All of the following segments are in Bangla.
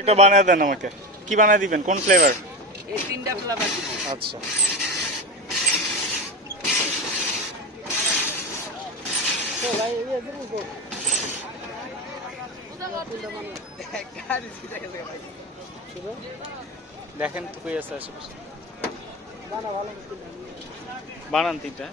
একটা বানিয়ে দেন আমাকে। কি বানিয়ে দিবেন, কোন ফ্লেভার? এই তিনটা ফ্লেভার দিব। আচ্ছা দেখেন তো কই আছে আশেপাশে, বানান তিনটা।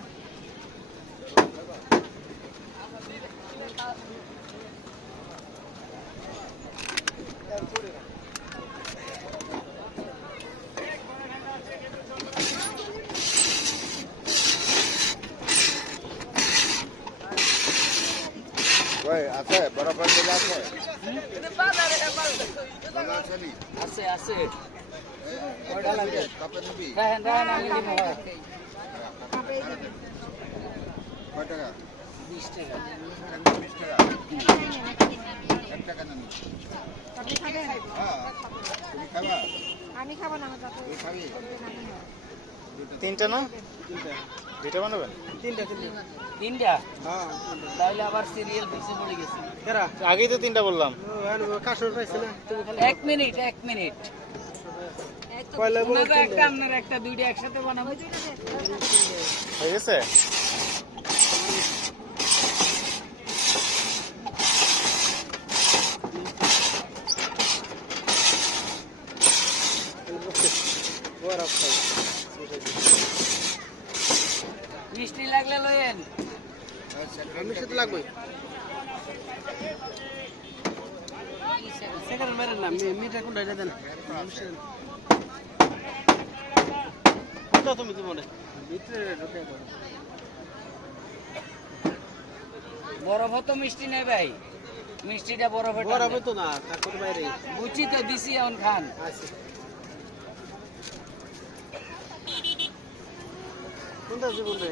আছে বরফের তেল আছে আছে আছে কয়টা লাগে কাপে নিবি রাহেন রাহেন আমি দিব। কয় টাকা 20 টাকা। 20 টাকা 1 টাকা না নি আপনি খাবেন? হ্যাঁ তুমি খাবা আমি খাবো না, আমার যত তুই খাবি তিনটা না দুইটা বানাবেন? তিনটা তাহলে আবার সিরিয়াল পিছিয়ে পড়ে গেছে। আগেই তো তিনটা বললাম। 1 মিনিট 1 মিনিট। ওনারা একটা আপনার একটা দুইটা একসাথে বানাবো। হয়ে গেছে? মিষ্টি লাগলে লয়েন। মিষ্টি তো লাগবে সেকেন্ড মেরেন না, মিটার কোনটা এটা দেন। কোনটা তুমি কি মনে ভিতরে ঢুকে করো। বরফ তো মিষ্টি নেই ভাই, মিষ্টিটা বরফে বরফে তো না, তারপর বাইরে বুঝি তো দিছি এখন খান। কোনটা জীবন রে